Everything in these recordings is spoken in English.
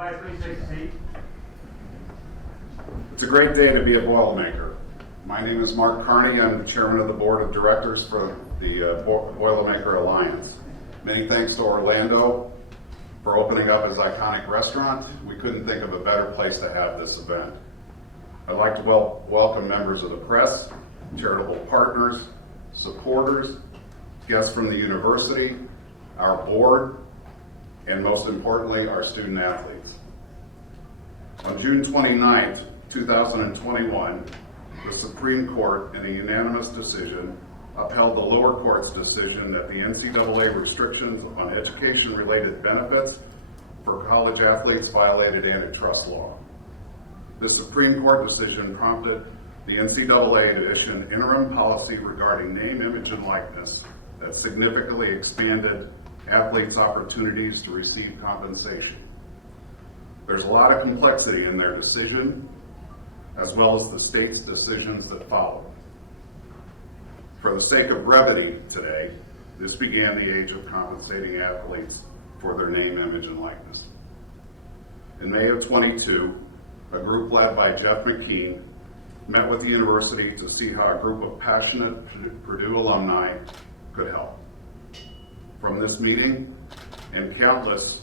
Everybody please take a seat. It's a great day to be a Boilermaker. My name is Mark Carney. I'm the chairman of the board of directors for the Boilermaker Alliance. Many thanks to Orlando for opening up his iconic restaurant. We couldn't think of a better place to have this event. I'd like to welcome members of the press, charitable partners, supporters, guests from the university, our board, and most importantly, our student athletes. On June 29th, 2021, the Supreme Court, in a unanimous decision, upheld the lower court's decision that the NCAA restrictions on education-related benefits for college athletes violated antitrust law. The Supreme Court decision prompted the NCAA to issue an interim policy regarding name, image, and likeness that significantly expanded athletes' opportunities to receive compensation. There's a lot of complexity in their decision, as well as the state's decisions that followed. For the sake of brevity today, this began the age of compensating athletes for their name, image, and likeness. In May of 22, a group led by Jeff McKean met with the university to see how a group of passionate Purdue alumni could help. From this meeting and countless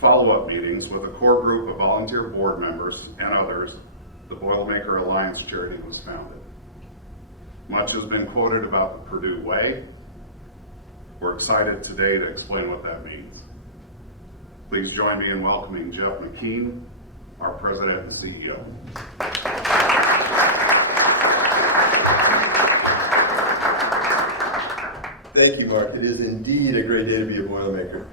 follow-up meetings with a core group of volunteer board members and others, the Boilermaker Alliance charity was founded. Much has been quoted about the Purdue way. We're excited today to explain what that means. Please join me in welcoming Jeff McKean, our president and CEO. Thank you, Mark. It is indeed a great day to be a Boilermaker.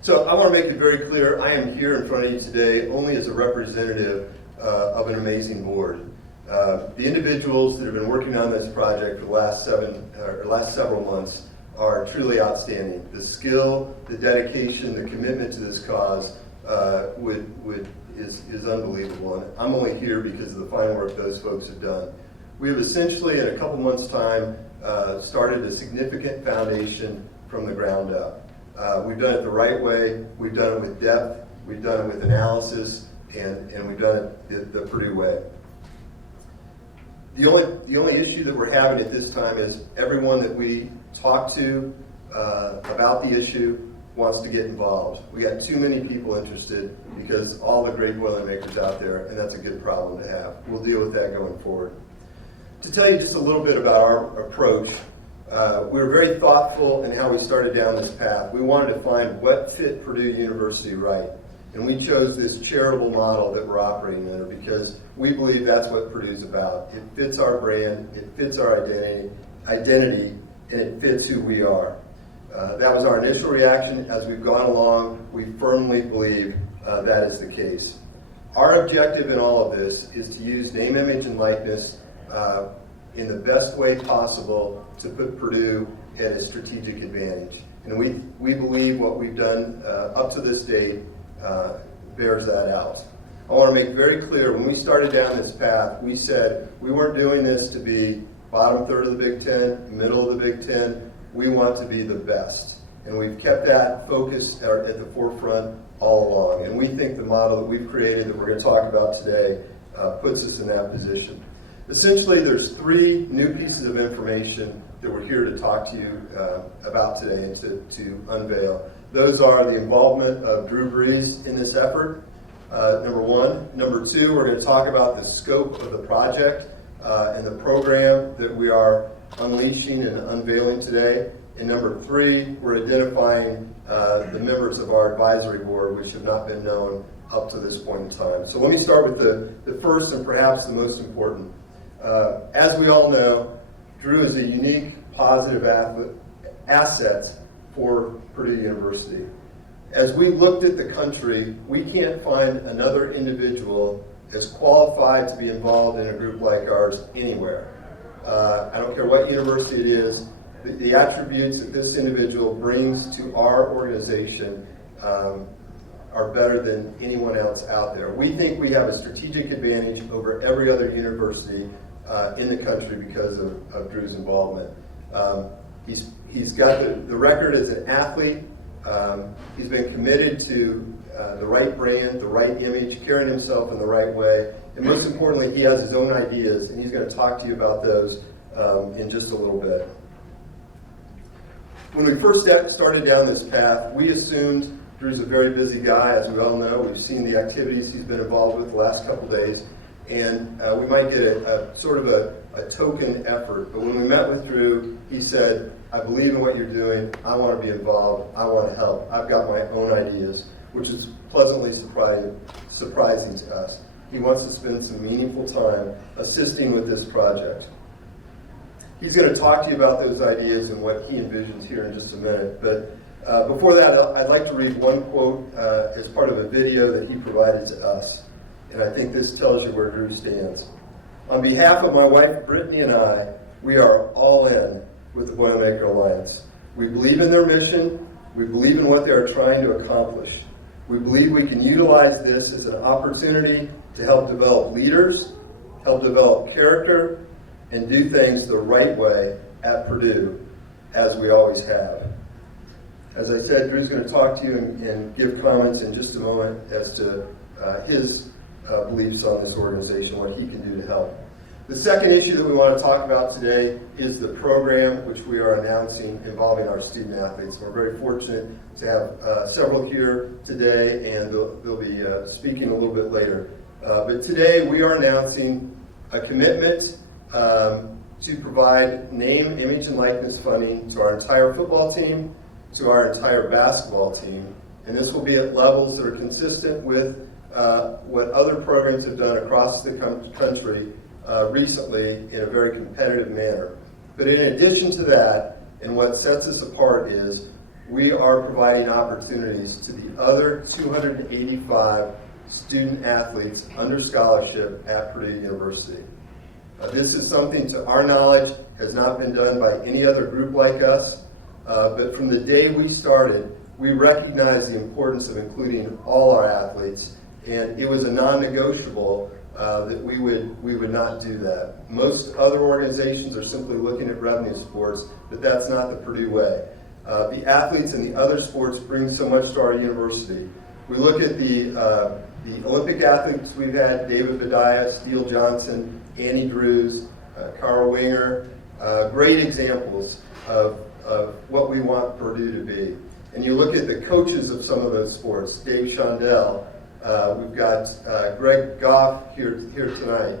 So I want to make it very clear, I am here in front of you today only as a representative of an amazing board. The individuals that have been working on this project for the last several months are truly outstanding. The skill, the dedication, the commitment to this cause is unbelievable. And I'm only here because of the fine work those folks have done. We have essentially, in a couple months' time, started a significant foundation from the ground up. We've done it the right way, we've done it with depth, we've done it with analysis, and we've done it the Purdue way. The only issue that we're having at this time is everyone that we talk to about the issue wants to get involved. We got too many people interested because all the great Boilermakers out there, and that's a good problem to have. We'll deal with that going forward. To tell you just a little bit about our approach, we were very thoughtful in how we started down this path. We wanted to find what fit Purdue University right. And we chose this charitable model that we're operating under because we believe that's what Purdue's about. It fits our brand, it fits our identity, and it fits who we are. That was our initial reaction. As we've gone along, we firmly believe that is the case. Our objective in all of this is to use name, image, and likeness in the best way possible to put Purdue at a strategic advantage. And we believe what we've done up to this date bears that out. I want to make very clear, when we started down this path, we said we weren't doing this to be bottom third of the Big Ten, middle of the Big Ten. We want to be the best. And we've kept that focus at the forefront all along. And we think the model that we've created that we're going to talk about today puts us in that position. Essentially, there's three new pieces of information that we're here to talk to you about today and to unveil. Those are the involvement of Drew Brees in this effort, number one. Number two, we're going to talk about the scope of the project and the program that we are unleashing and unveiling today. And number three, we're identifying the members of our advisory board, which have not been known up to this point in time. So let me start with the first and perhaps the most important. As we all know, Drew is a unique, positive asset for Purdue University. As we looked at the country, we can't find another individual as qualified to be involved in a group like ours anywhere. I don't care what university it is, the attributes that this individual brings to our organization are better than anyone else out there. We think we have a strategic advantage over every other university in the country because of Drew's involvement. He's got the record as an athlete. He's been committed to the right brand, the right image, carrying himself in the right way, and most importantly, he has his own ideas, and he's going to talk to you about those in just a little bit. When we first started down this path, we assumed Drew's a very busy guy, as we all know. We've seen the activities he's been involved with the last couple days, and we might get a sort of a token effort. But when we met with Drew, he said, I believe in what you're doing. I want to be involved. I want to help. I've got my own ideas, which is pleasantly surprising to us. He wants to spend some meaningful time assisting with this project. He's going to talk to you about those ideas and what he envisions here in just a minute. But before that, I'd like to read one quote as part of a video that he provided to us. And I think this tells you where Drew stands. On behalf of my wife, Brittany, and I, we are all in with the Boilermaker Alliance. We believe in their mission. We believe in what they are trying to accomplish. We believe we can utilize this as an opportunity to help develop leaders, help develop character, and do things the right way at Purdue, as we always have. As I said, Drew's going to talk to you and give comments in just a moment as to his beliefs on this organization, what he can do to help. The second issue that we want to talk about today is the program which we are announcing involving our student athletes. We're very fortunate to have several here today, and they'll be speaking a little bit later. But today we are announcing a commitment to provide name, image, and likeness funding to our entire football team, to our entire basketball team, and this will be at levels that are consistent with what other programs have done across the country recently in a very competitive manner. But in addition to that, and what sets us apart is we are providing opportunities to the other 285 student athletes under scholarship at Purdue University. This is something, to our knowledge, has not been done by any other group like us, but from the day we started, we recognized the importance of including all our athletes, and it was a non-negotiable that we would not do that. Most other organizations are simply looking at revenue sports, but that's not the Purdue way. The athletes in the other sports bring so much to our university. We look at the Olympic athletes we've had: David Badaya, Steele Johnson, Annie Drews, Carl Winger, great examples of what we want Purdue to be. And you look at the coaches of some of those sports: Dave Shondell, we've got Greg Goff here tonight,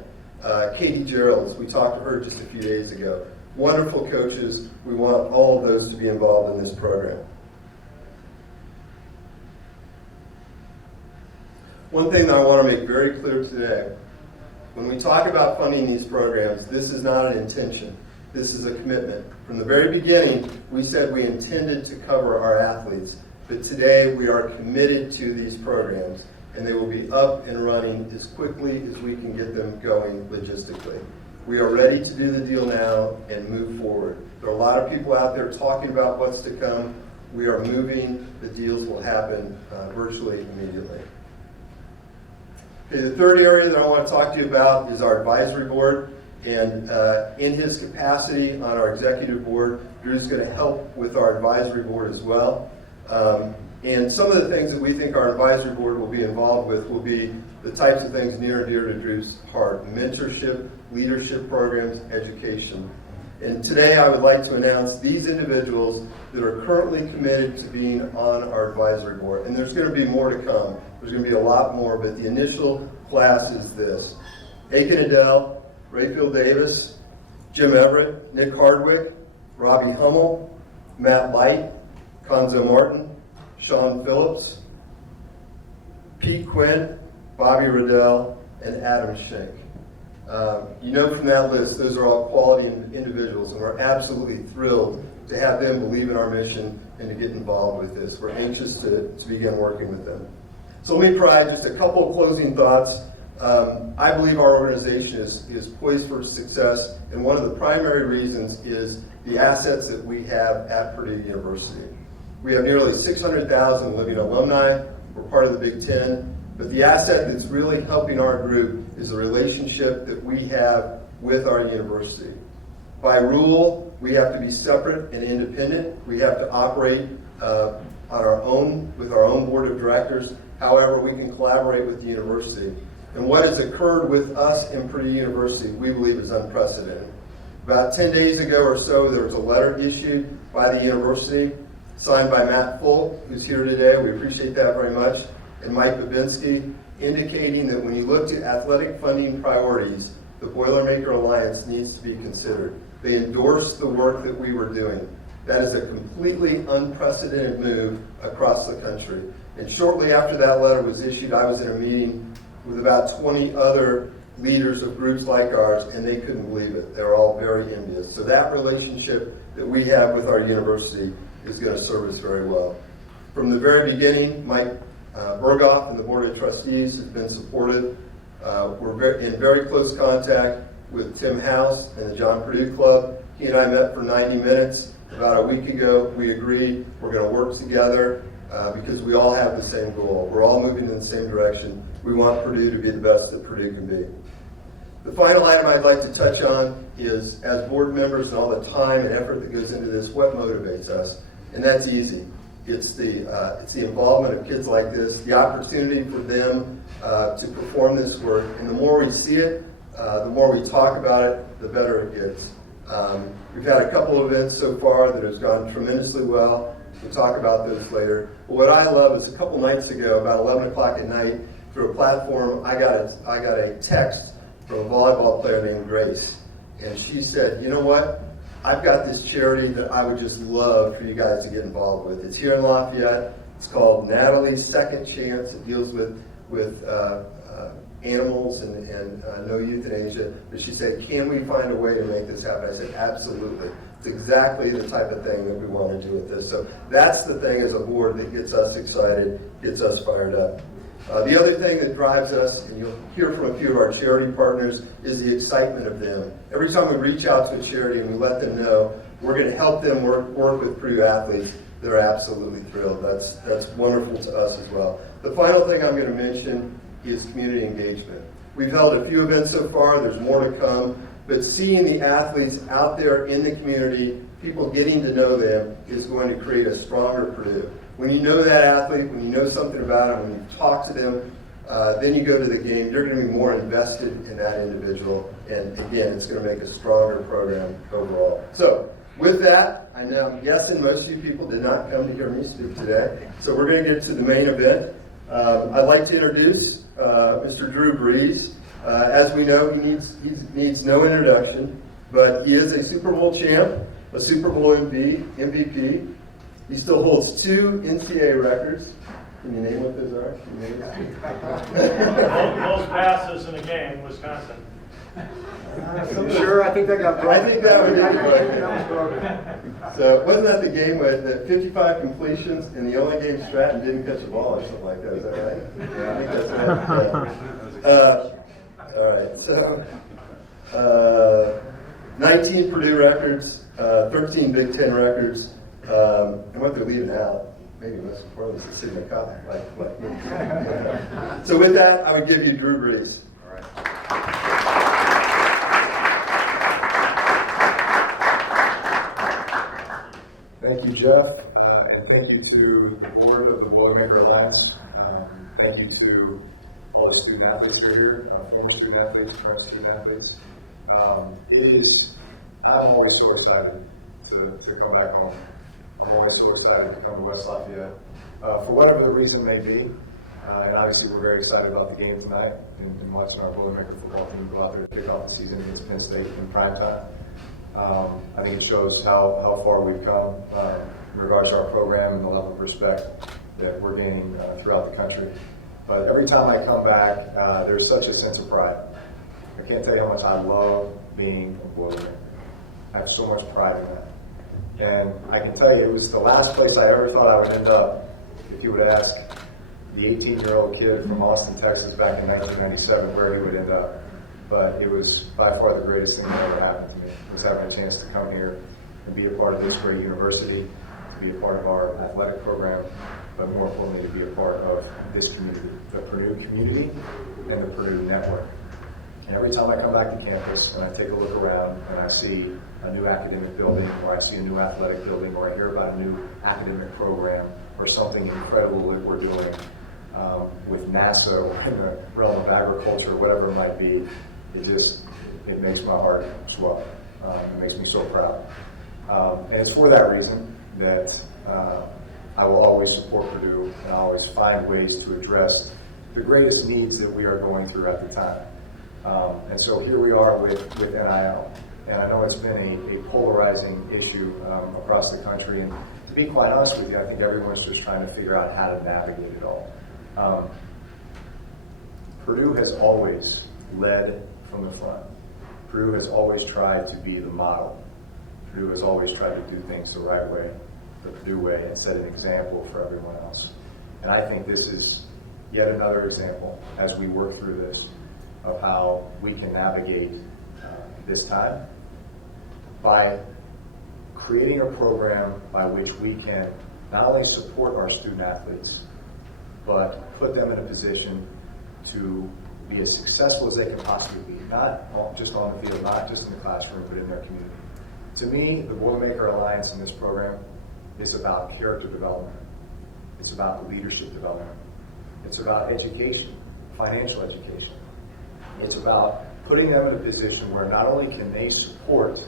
Katie Geralds, we talked to her just a few days ago. Wonderful coaches. We want all of those to be involved in this program. One thing that I want to make very clear today: when we talk about funding these programs, this is not an intention. This is a commitment. From the very beginning, we said we intended to cover our athletes, but today we are committed to these programs, and they will be up and running as quickly as we can get them going logistically. We are ready to do the deal now and move forward. There are a lot of people out there talking about what's to come. We are moving. The deals will happen virtually immediately. Okay, the third area that I want to talk to you about is our advisory board. And in his capacity on our executive board, Drew's going to help with our advisory board as well. And some of the things that we think our advisory board will be involved with will be the types of things near and dear to Drew's heart: mentorship, leadership programs, education. And today I would like to announce these individuals that are currently committed to being on our advisory board. And there's going to be more to come. There's going to be a lot more, but the initial class is this: Aiken Adele, Rayfield Davis, Jim Everett, Nick Hardwick, Robbie Hummel, Matt Light, Conzo Martin, Sean Phillips, Pete Quinn, Bobby Riddell, and Adam Schenk. You know from that list, those are all quality individuals, and we're absolutely thrilled to have them believe in our mission and to get involved with this. We're anxious to begin working with them. So let me provide just a couple of closing thoughts. I believe our organization is poised for success, and one of the primary reasons is the assets that we have at Purdue University. We have nearly 600,000 living alumni. We're part of the Big Ten, but the asset that's really helping our group is the relationship that we have with our university. By rule, We have to be separate and independent. We have to operate on our own, with our own board of directors. However, we can collaborate with the university. And what has occurred with us in Purdue University, we believe is unprecedented. About 10 days ago or so, there was a letter issued by the university, signed by Matt Fulk, who's here today. We appreciate that very much, and Mike Babinski, indicating that when you look at athletic funding priorities, the Boilermaker Alliance needs to be considered. They endorsed the work that we were doing. That is a completely unprecedented move across the country. And shortly after that letter was issued, I was in a meeting with about 20 other leaders of groups like ours, and they couldn't believe it. They were all very envious. So that relationship that we have with our university is going to serve us very well. From the very beginning, Mike Berghoff and the Board of Trustees has been supportive. We're in very close contact with Tim House and the John Purdue Club. He and I met for 90 minutes about a week ago. We agreed we're going to work together because we all have the same goal. We're all moving in the same direction. We want Purdue to be the best that Purdue can be. The final item I'd like to touch on is, as board members and all the time and effort that goes into this, what motivates us? And that's easy. It's the involvement of kids like this, the opportunity for them to perform this work. And the more we see it, the more we talk about it, the better it gets. We've had a couple of events so far that has gone tremendously well. We'll talk about those later. But what I love is a couple nights ago, about 11 o'clock at night, through a platform, I got a text from a volleyball player named Grace. And she said, you know what? I've got this charity that I would just love for you guys to get involved with. It's here in Lafayette. It's called Natalie's Second Chance. It deals with animals and no euthanasia. But she said, can we find a way to make this happen? I said, absolutely. It's exactly the type of thing that we want to do with this. So that's the thing as a board that gets us excited, gets us fired up. The other thing that drives us, and you'll hear from a few of our charity partners, is the excitement of them. Every time we reach out to a charity and we let them know we're going to help them work with Purdue athletes, they're absolutely thrilled. That's wonderful to us as well. The final thing I'm going to mention is community engagement. We've held a few events so far. There's more to come. But seeing the athletes out there in the community, people getting to know them, is going to create a stronger Purdue. When you know that athlete, when you know something about them, when you talk to them, then you go to the game, you're going to be more invested in that individual. And again, it's going to make a stronger program overall. So with that, I know I'm guessing most of you people did not come to hear me speak today. So we're going to get to the main event. I'd like to introduce Mr. Drew Brees. As we know, he needs no introduction, but he is a Super Bowl champ, a Super Bowl MVP. He still holds 2 NCAA records. Can you name what those are? Can you name it? Most passes in a game, Wisconsin. Sure, I think that got broken. I think that was broken. So wasn't that the game with the 55 completions and the only game Stratton didn't catch a ball or something like that? Is that right? Yeah. I think that's right. All right. So 19 Purdue records, 13 Big Ten records. And what they're leaving out, maybe most importantly, is the City of Cotton, like me. So with that, I would give you Drew Brees. All right. Thank you, Jeff, and thank you to the board of the Boilermaker Alliance. Thank you to all the student athletes that are here, former student athletes, current student athletes. I'm always so excited to come back home. I'm always so excited to come to West Lafayette, for whatever the reason may be. And obviously we're very excited about the game tonight and watching our Boilermaker football team go out there to kick off the season against Penn State in prime time. I think it shows how far we've come in regards to our program and the level of respect that we're gaining throughout the country. But every time I come back, there's such a sense of pride. I can't tell you how much I love being a Boilermaker. I have so much pride in that. And I can tell you, it was the last place I ever thought I would end up if you would ask the 18-year-old kid from Austin, Texas back in 1997 where he would end up. But it was by far the greatest thing that ever happened to me, was having a chance to come here and be a part of this great university, to be a part of our athletic program, but more importantly, to be a part of this community, the Purdue community and the Purdue network. And every time I come back to campus and I take a look around and I see a new academic building, or I see a new athletic building, or I hear about a new academic program, or something incredible that we're doing with NASA or in the realm of agriculture, whatever it might be, it makes my heart swell. It makes me so proud. And it's for that reason that I will always support Purdue and always find ways to address the greatest needs that we are going through at the time. And so here we are with NIL. And I know it's been a polarizing issue across the country. And to be quite honest with you, I think everyone's just trying to figure out how to navigate it all. Purdue has always led from the front. Purdue has always tried to be the model. Purdue has always tried to do things the right way, the Purdue way, and set an example for everyone else. And I think this is yet another example, as we work through this, of how we can navigate this time by creating a program by which we can not only support our student athletes, but put them in a position to be as successful as they can possibly be, not just on the field, not just in the classroom, but in their community. To me, the Boilermaker Alliance in this program is about character development. It's about leadership development. It's about education, financial education. It's about putting them in a position where not only can they support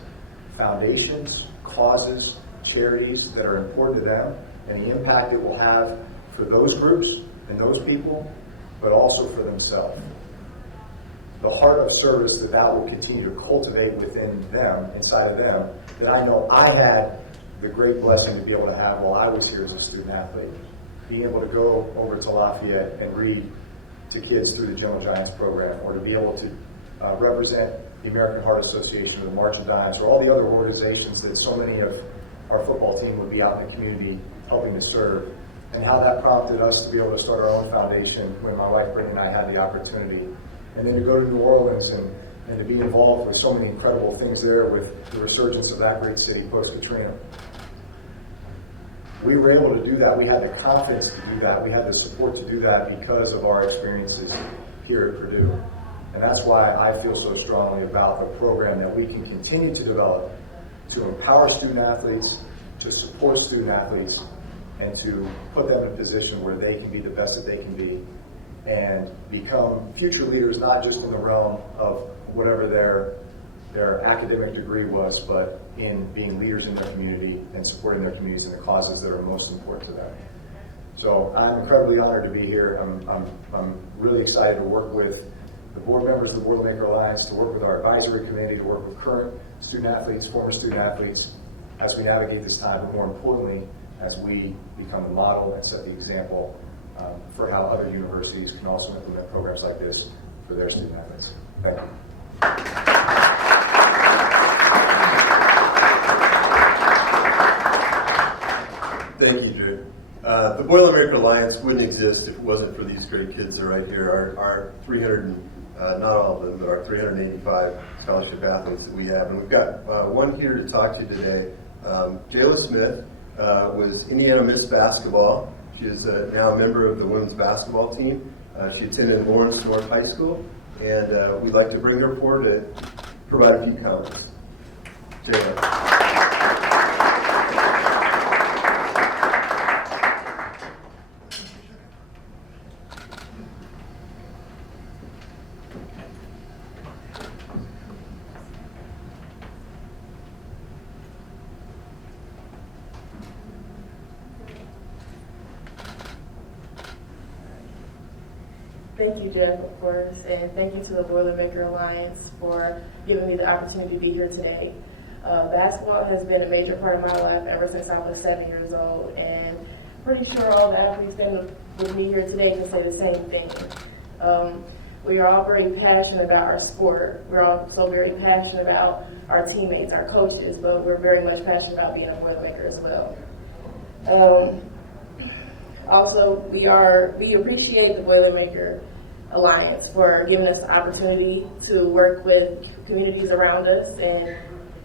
foundations, causes, charities that are important to them, and the impact it will have for those groups and those people, but also for themselves. The heart of service that will continue to cultivate within them, inside of them, that I know I had the great blessing to be able to have while I was here as a student athlete. Being able to go over to Lafayette and read to kids through the Gentle Giants program, or to be able to represent the American Heart Association, or the March of Dimes, or all the other organizations that so many of our football team would be out in the community helping to serve, and how that prompted us to be able to start our own foundation when my wife Brittany and I had the opportunity. And then to go to New Orleans and to be involved with so many incredible things there with the resurgence of that great city post-Katrina. We were able to do that. We had the confidence to do that. We had the support to do that because of our experiences here at Purdue. And that's why I feel so strongly about the program that we can continue to develop to empower student athletes, to support student athletes, and to put them in a position where they can be the best that they can be and become future leaders, not just in the realm of whatever their academic degree was, but in being leaders in their community and supporting their communities and the causes that are most important to them. So I'm incredibly honored to be here. I'm really excited to work with the board members of the Boilermaker Alliance, to work with our advisory committee, to work with current student athletes, former student athletes, as we navigate this time, but more importantly, as we become the model and set the example for how other universities can also implement programs like this for their student athletes. Thank you. Thank you, Drew. The Boilermaker Alliance wouldn't exist if it wasn't for these great kids that are right here, our 300, not all of them, but our 385 scholarship athletes that we have. And we've got one here to talk to you today. Jayla Smith was Indiana Miss Basketball. She is now a member of the women's basketball team. She attended Lawrence North High School, and we'd like to bring her forward to provide a few comments. Jayla. Thank you, Jeff, of course, and thank you to the Boilermaker Alliance for giving me the opportunity to be here today. Basketball has been a major part of my life ever since I was 7 years old, and pretty sure all the athletes standing with me here today can say the same thing. We are all very passionate about our sport. We're also very passionate about our teammates, our coaches, but we're very much passionate about being a Boilermaker as well. Also, we appreciate the Boilermaker Alliance for giving us the opportunity to work with communities around us and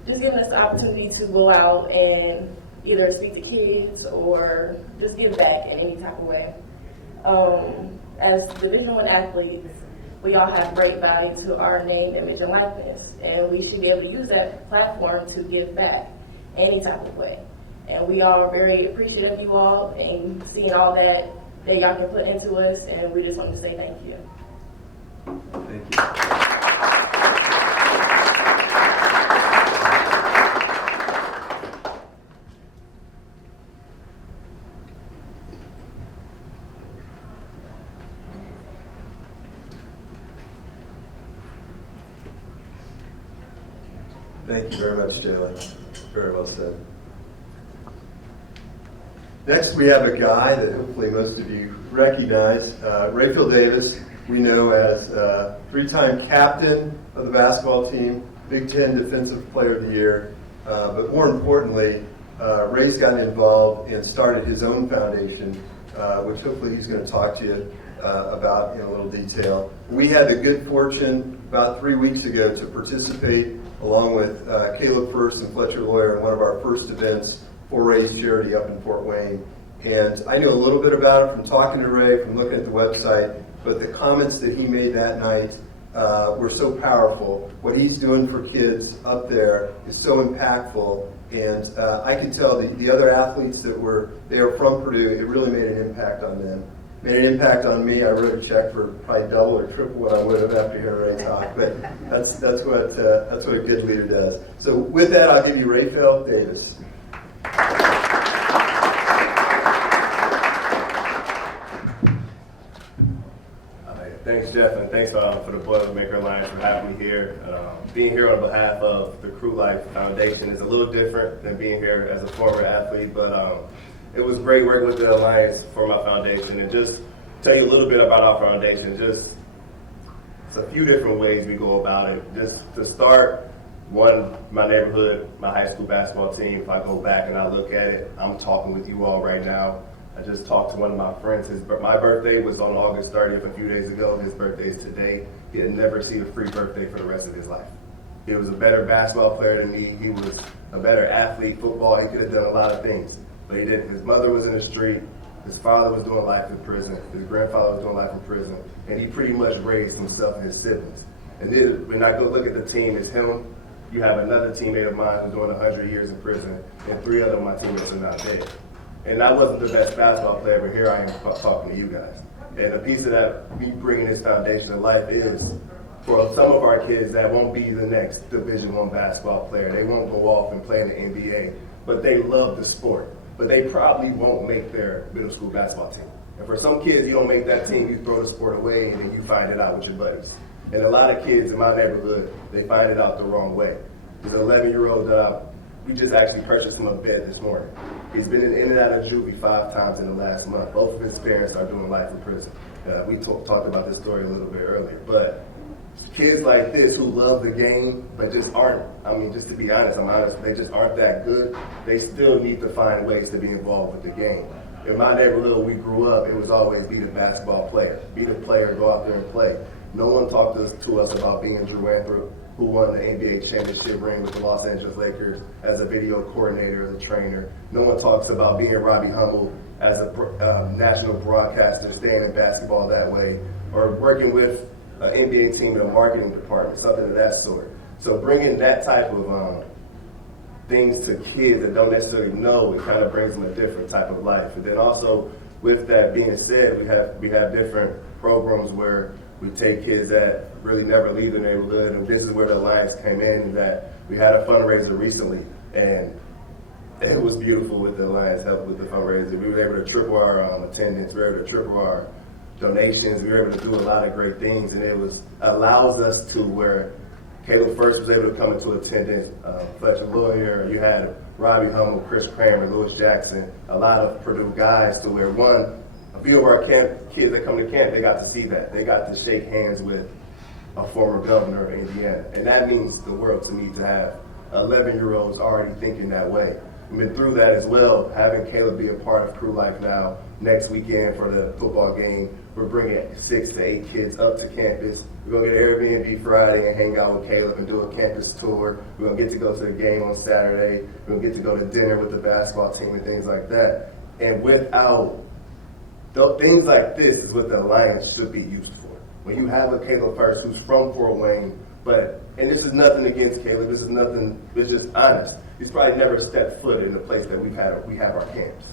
just giving us the opportunity to go out and either speak to kids or just give back in any type of way. As Division I athletes, we all have great value to our name, image, and likeness. And we should be able to use that platform to give back any type of way. And we all are very appreciative of you all and seeing all that y'all can put into us. And we just want to say thank you. Thank you. Thank you very much, Jalen. Very well said. Next, we have a guy that hopefully most of you recognize, Rayfield Davis, we know as three-time captain of the basketball team, Big Ten Defensive Player of the Year, but more importantly, Ray's gotten involved and started his own foundation, which hopefully he's going to talk to you about in a little detail. We had the good fortune about 3 weeks ago to participate along with Caleb First and Fletcher Lawyer in one of our first events for Ray's charity up in Fort Wayne. And I knew a little bit about it from talking to Ray, from looking at the website, but the comments that he made that night were so powerful. What he's doing for kids up there is so impactful, and I could tell the other athletes that were there from Purdue, it really made an impact on them. Made an impact on me. I wrote a check for probably double or triple what I would have after hearing Ray talk, but that's what a good leader does. So with that, I'll give you Rayfield Davis. Thanks, Jeff, and thanks for the Boilermaker Alliance for having me here. Being here on behalf of the Crew Life Foundation is a little different than being here as a former athlete, but it was great working with the Alliance for my foundation. And just tell you a little bit about our foundation, it's a few different ways we go about it. Just to start, one, my neighborhood, my high school basketball team, if I go back and I look at it, I'm talking with you all right now. I just talked to one of my friends. My birthday was on August 30th a few days ago. His birthday is today. He had never seen a free birthday for the rest of his life. He was a better basketball player than me. He was a better athlete, football. He could have done a lot of things, but he didn't. His mother was in the street. His father was doing life in prison. His grandfather was doing life in prison. And he pretty much raised himself and his siblings. And then when I go look at the team, it's him. You have another teammate of mine who's doing 100 years in prison, and 3 other of my teammates are not dead. And I wasn't the best basketball player, but here I am talking to you guys. And a piece of that, me bringing this foundation to life is for some of our kids that won't be the next Division I basketball player. They won't go off and play in the NBA, but they love the sport. But they probably won't make their middle school basketball team. And for some kids, you don't make that team, you throw the sport away, and then you find it out with your buddies. And a lot of kids in my neighborhood, they find it out the wrong way. There's an 11-year-old we just actually purchased him a bed this morning. He's been in and out of juvie 5 times in the last month. Both of his parents are doing life in prison. We talked about this story a little bit earlier. But kids like this who love the game but just aren't, just to be honest, they just aren't that good. They still need to find ways to be involved with the game. In my neighborhood, we grew up, it was always be the basketball player. Be the player, go out there and play. No one talked to us about being Drew Anthrop, who won the NBA championship ring with the Los Angeles Lakers as a video coordinator, as a trainer. No one talks about being Robbie Hummel as a national broadcaster, staying in basketball that way, or working with an NBA team in a marketing department, something of that sort. So bringing that type of things to kids that don't necessarily know, it kind of brings them a different type of life. And then also, with that being said, we have different programs where we take kids that really never leave the neighborhood, and this is where the Alliance came in, and that we had a fundraiser recently, and it was beautiful with the Alliance help with the fundraiser. We were able to triple our attendance, we were able to triple our donations, we were able to do a lot of great things, and it allows us to where Caleb First was able to come into attendance, Fletcher Lawyer, you had Robbie Hummel, Chris Kramer, Lewis Jackson, a lot of Purdue guys to where a few of our kids that come to camp, they got to see that. They got to shake hands with a former governor of Indiana. And that means the world to me to have 11-year-olds already thinking that way. We've been through that as well, having Caleb be a part of Crew Life now. Next weekend for the football game, we're bringing 6 to 8 kids up to campus. We're going to get an Airbnb Friday and hang out with Caleb and do a campus tour. We're going to get to go to the game on Saturday. We're going to get to go to dinner with the basketball team and things like that. And things like this is what the Alliance should be used for. when you have a Caleb First who's from Fort Wayne, and this is nothing against Caleb, this is nothing, it's just honest. He's probably never stepped foot in the place that we have our camps.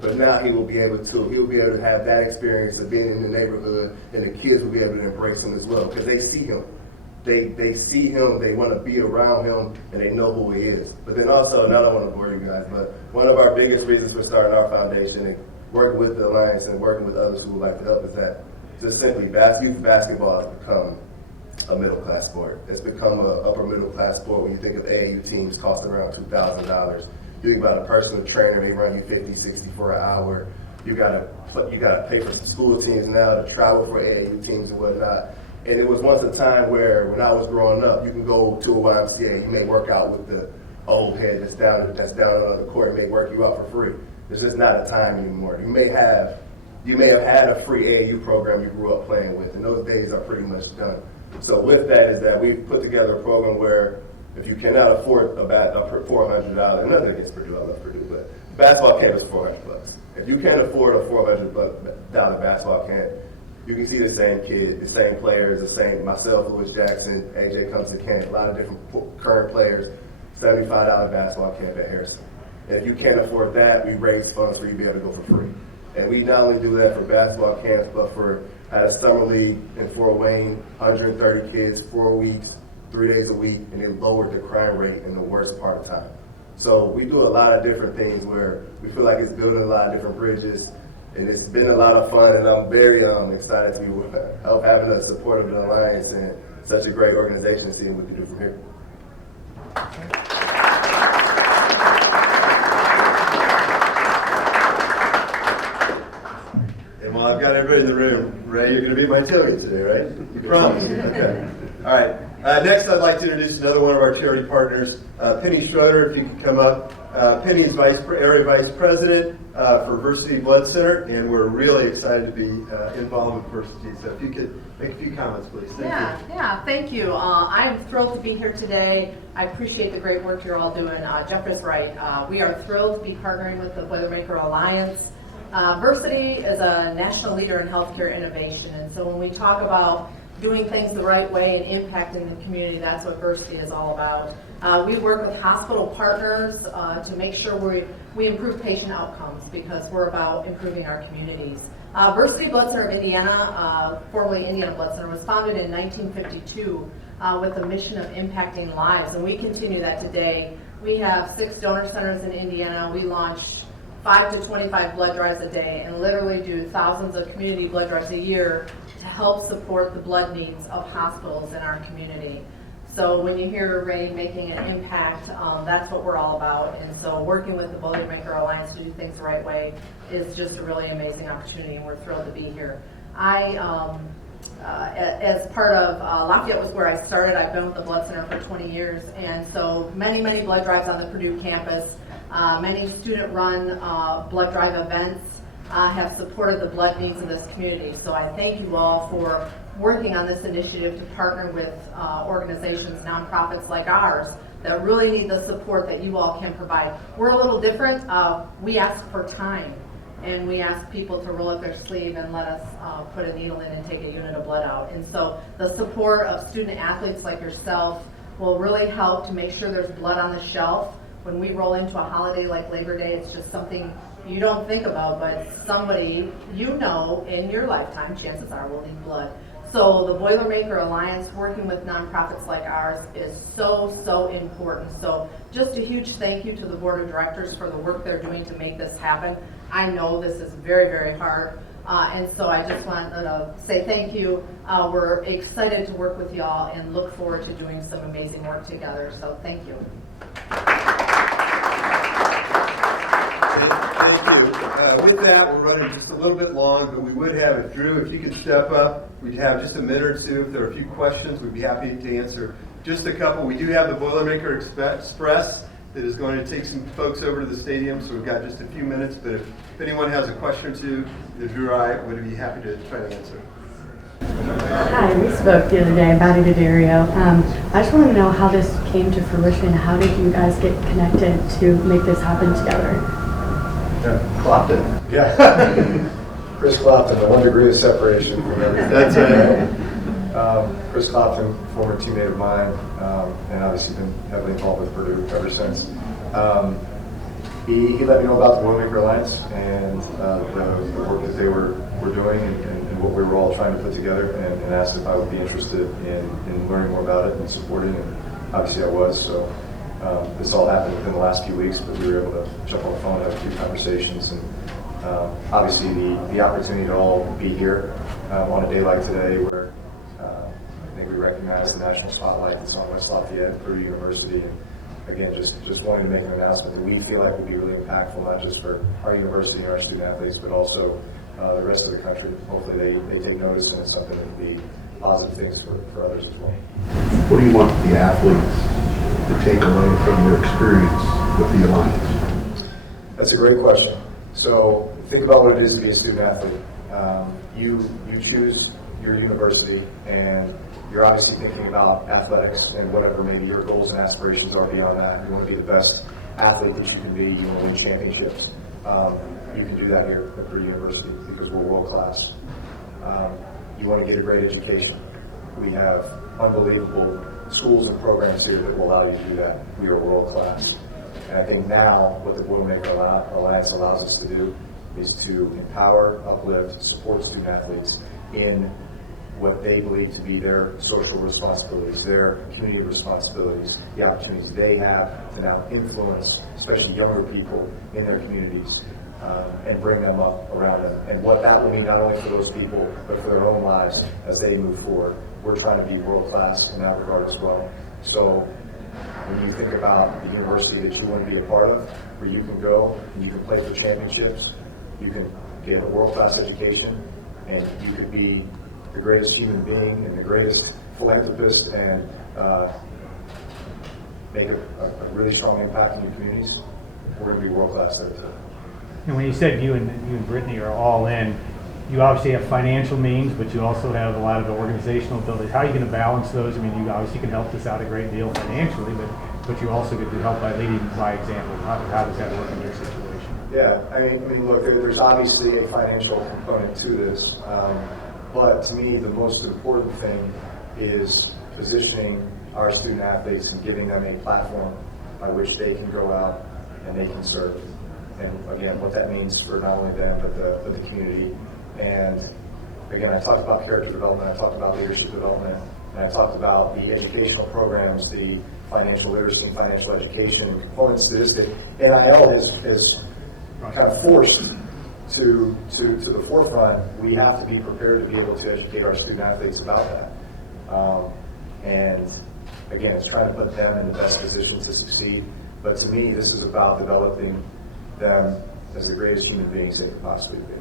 But now he'll be able to have that experience of being in the neighborhood, and the kids will be able to embrace him as well, because they see him. They see him, they want to be around him, and they know who he is. But then also, and I don't want to bore you guys, but one of our biggest reasons for starting our foundation and working with the Alliance and working with others who would like to help is that just simply youth basketball has become a middle-class sport. It's become an upper middle-class sport when you think of AAU teams costing around $2,000. You think about a personal trainer, they run you $50, $60 for an hour. You gotta pay for some school teams now to travel for AAU teams and whatnot. And it was once a time where, when I was growing up, you can go to a YMCA, you may work out with the old head that's down on the court, and may work you out for free. It's just not a time anymore. You may have had a free AAU program you grew up playing with, and those days are pretty much done. So with that is that we've put together a program where if you cannot afford a $400, nothing against Purdue, I love Purdue, but basketball camp is $400. If you can't afford a $400 basketball camp, you can see the same kid, the same players, the same, myself, Louis Jackson, AJ comes to camp, a lot of different current players, $75 basketball camp at Harrison. And if you can't afford that, we raise funds for you to be able to go for free. And we not only do that for basketball camps, but at a summer league in Fort Wayne, 130 kids, 4 weeks, 3 days a week, and it lowered the crime rate in the worst part of time. So we do a lot of different things where we feel like it's building a lot of different bridges, and it's been a lot of fun, and I'm very excited to be having the support of the Alliance and such a great organization and seeing what we can do from here. And while I've got everybody in the room, Ray, you're going to be at my tailgate today, right? You promise? Okay. All right. Next, I'd like to introduce another one of our charity partners, Penny Schroeder, if you could come up. Penny is Area Vice President for Versity Blood Center, and we're really excited to be involved with Versity. So if you could make a few comments, please. Thank you. Yeah, thank you. I'm thrilled to be here today. I appreciate the great work you're all doing. Jeff is right. We are thrilled to be partnering with the Boilermaker Alliance. Versity is a national leader in healthcare innovation, and so when we talk about doing things the right way and impacting the community, that's what Versity is all about. We work with hospital partners to make sure we improve patient outcomes because we're about improving our communities. Versity Blood Center of Indiana, formerly Indiana Blood Center, was founded in 1952 with the mission of impacting lives, and we continue that today. We have 6 donor centers in Indiana. We launch 5 to 25 blood drives a day and literally do thousands of community blood drives a year to help support the blood needs of hospitals in our community. So when you hear Ray making an impact, that's what we're all about. And so working with the Boilermaker Alliance to do things the right way is just a really amazing opportunity, and we're thrilled to be here. As part of Lafayette was where I started. I've been with the Blood Center for 20 years, and so many blood drives on the Purdue campus. Many student-run blood drive events have supported the blood needs of this community. So I thank you all for working on this initiative to partner with organizations, nonprofits like ours, that really need the support that you all can provide. We're a little different. We ask for time, and we ask people to roll up their sleeve and let us put a needle in and take a unit of blood out. And so the support of student athletes like yourself will really help to make sure there's blood on the shelf. When we roll into a holiday like Labor Day, it's just something you don't think about, but somebody you know in your lifetime, chances are, will need blood. So the Boilermaker Alliance, working with nonprofits like ours, is so important. So just a huge thank you to the board of directors for the work they're doing to make this happen. I know this is very hard, and so I just want to say thank you. We're excited to work with y'all and look forward to doing some amazing work together. So thank you. Thank you. With that, we're running just a little bit long, but we would have, if Drew, if you could step up, we'd have just a minute or two. If there are a few questions, we'd be happy to answer just a couple. We do have the Boilermaker Express that is going to take some folks over to the stadium, so we've got just a few minutes, but if anyone has a question or two, either Drew or I would be happy to try to answer. Hi, we spoke the other day about it at Aereo. I just want to know how this came to fruition. How did you guys get connected to make this happen together? Clopton. Yeah. Chris Clopton, the 1 degree of separation from everything. That's Chris Clopton, former teammate of mine, and obviously been heavily involved with Purdue ever since. He let me know about the Boilermaker Alliance and the work that they were doing and what we were all trying to put together, and asked if I would be interested in learning more about it and supporting it. And obviously I was. So this all happened within the last few weeks, but we were able to jump on the phone, have a few conversations, and obviously the opportunity to all be here on a day like today, where I think we recognize the national spotlight that's on West Lafayette, Purdue University. And again, just wanting to make an announcement that we feel like will be really impactful, not just for our university and our student athletes, but also the rest of the country. Hopefully they take notice, and it's something that will be positive things for others as well. What do you want the athletes to take away from your experience with the Alliance? That's a great question. So think about what it is to be a student athlete. You choose your university, and you're obviously thinking about athletics and whatever maybe your goals and aspirations are beyond that. You want to be the best athlete that you can be. You want to win championships. You can do that here at Purdue University because we're world class. You want to get a great education. We have unbelievable schools and programs here that will allow you to do that. We are world class. And I think now what the Boilermaker Alliance allows us to do is to empower, uplift, support student athletes in what they believe to be their social responsibilities, their community responsibilities, the opportunities they have to now influence, especially younger people in their communities, and bring them up around them. And what that will mean not only for those people, but for their own lives as they move forward. We're trying to be world class in that regard as well. So when you think about the university that you want to be a part of, where you can go and you can play for championships, you can get a world class education, and you could be the greatest human being and the greatest philanthropist and make a really strong impact in your communities, we're going to be world class there too. And when you said you and Brittany are all in, you obviously have financial means, but you also have a lot of organizational abilities. How are you going to balance those? I mean, you obviously can help this out a great deal financially, but you also get to help by leading by example. How does that work in your situation? Yeah, I mean, look, there's obviously a financial component to this, but to me, the most important thing is positioning our student athletes and giving them a platform by which they can go out and they can serve. And again, what that means for not only them, but the community. And again, I talked about character development, I talked about leadership development, and I talked about the educational programs, the financial literacy and financial education and components to this that NIL has kind of forced to the forefront. We have to be prepared to be able to educate our student athletes about that. And again, it's trying to put them in the best position to succeed. But to me, this is about developing them as the greatest human beings they could possibly be.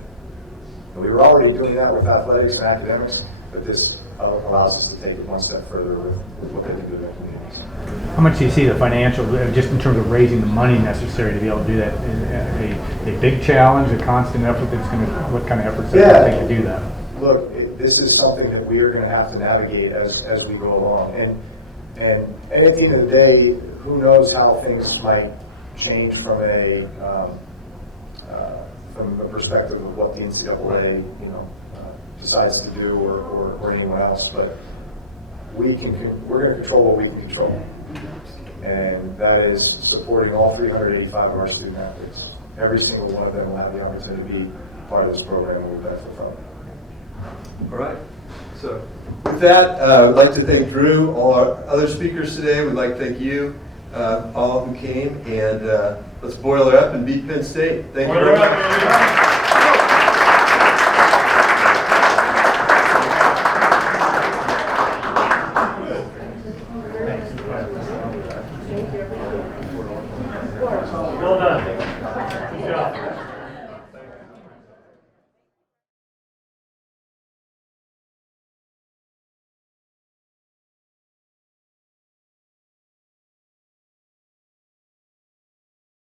And we were already doing that with athletics and academics, but this allows us to take it one step further with what they can do in their communities. How much do you see the financial, just in terms of raising the money necessary to be able to do that? A big challenge, a constant effort that's going to, what kind of efforts does it take to do that? Look, this is something that we are going to have to navigate as we go along. And at the end of the day, who knows how things might change from a perspective of what the NCAA, decides to do or anyone else. But we're going to control what we can control, and that is supporting all 385 of our student athletes. Every single one of them will have the opportunity to be part of this program and will benefit from it. All right. So with that, I'd like to thank Drew, all our other speakers today. We'd like to thank you, all who came, and let's boiler up and beat Penn State. Thank you very much. Well done. Good job.